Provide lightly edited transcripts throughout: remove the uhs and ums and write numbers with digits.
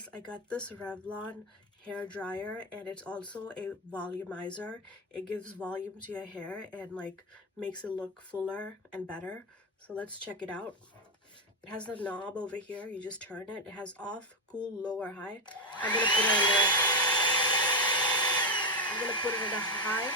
guys, I got this Revlon hair dryer, and it's also a volumizer. It gives volume to your hair and like makes it look fuller and better. So let's check it out. It has the knob over here. You just turn it. It has off, cool, low, or high. I'm gonna put it in a high.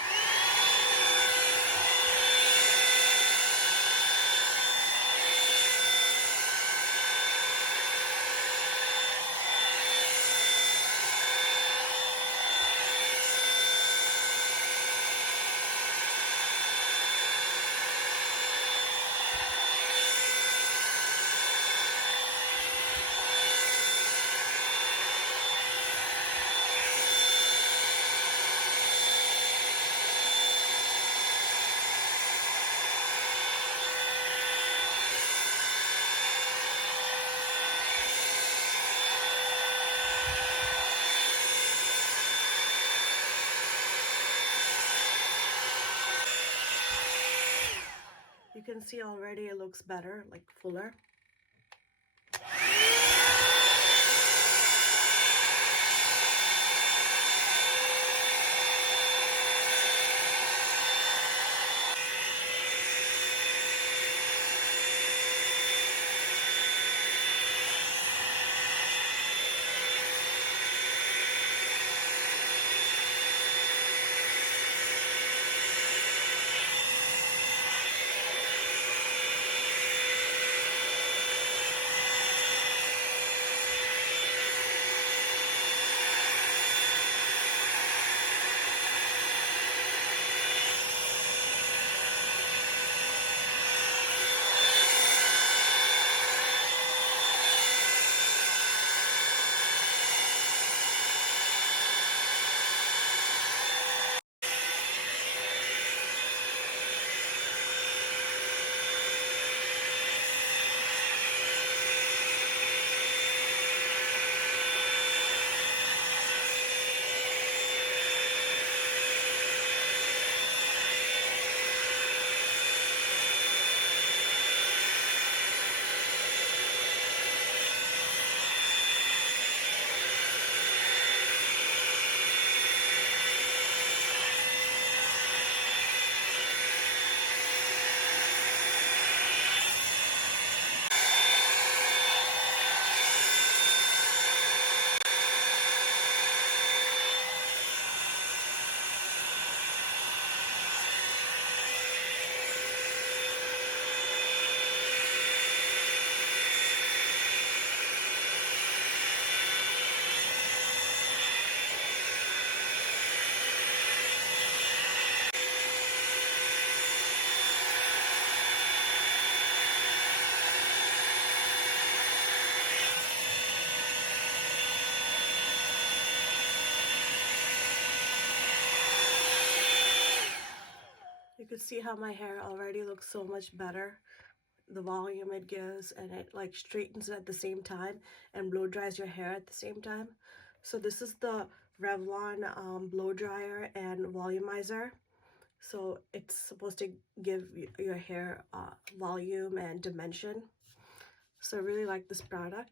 You can see already it looks better, like fuller. You can see how my hair already looks so much better. The volume it gives, and it like straightens it at the same time and blow dries your hair at the same time. So this is the Revlon blow dryer and volumizer. So it's supposed to give your hair volume and dimension. So I really like this product.